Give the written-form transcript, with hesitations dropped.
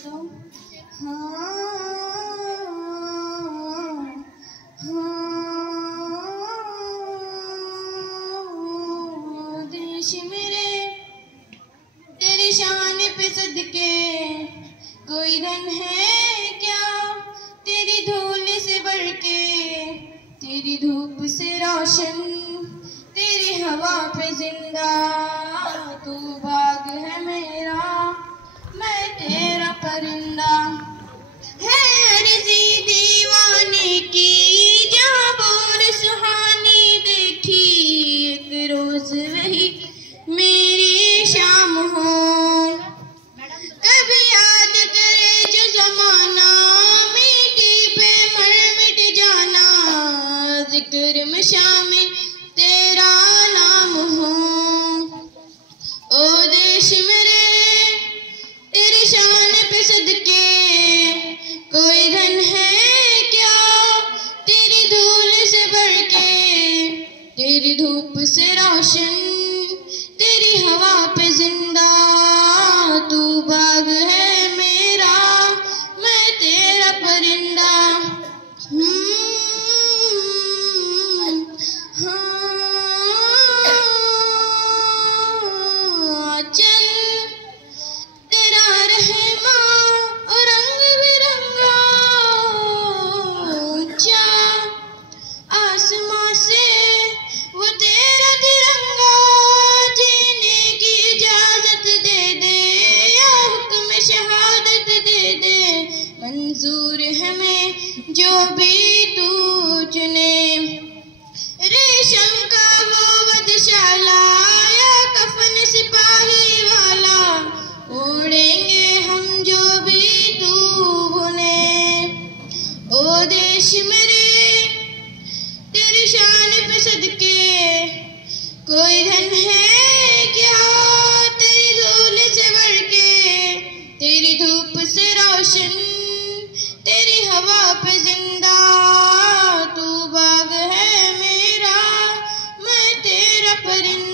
दो। हाँ हाँ देश मेरे तेरी शान पे सदके कोई धन है क्या, तेरी धूल से बढ़ के, तेरी धूप से रोशन, तेरी हवा पे जिंदा। तू बाग है मेरा, मैं तेरा परिंदा। है अर्ज़ी दीवाने की जहाँ बोर सुहानी देखी, एक रोज वही मेरी शाम हो। कभी याद करे जो जमाना, मिट्टी पे मर मिट जाना, जिक्र में शामिल तेरा नाम हो। ओ देश मेरे तेरी शान पे सदके कोई धन है क्या, तेरी धूल से बढ़ के, तेरी धूप से रोशन, तेरी हवा पे जिंदा। तू बाग है मेरा, मैं तेरा परिंदा। हाँ चल तेरा रहमा और रंग बिरंगा, ऊंचा आसमां से वो तेरा तिरंगा। जीने की इजाजत दे दे या हुक्म शहादत दे दे, मंजूर है हमें जो भी तू चुने। रेशम का वो वधशाला या कफन सिपाही वाला, ओढ़ेंगे हम जो भी तू बुने। ओ देश मेरे तेरी शान पे सदके कोई धन है क्या, तेरी धूल से बढ़ के, तेरी धूप से रोशन, तेरी हवा पे जिंदा। तू बाग है मेरा, मैं तेरा परिंदा।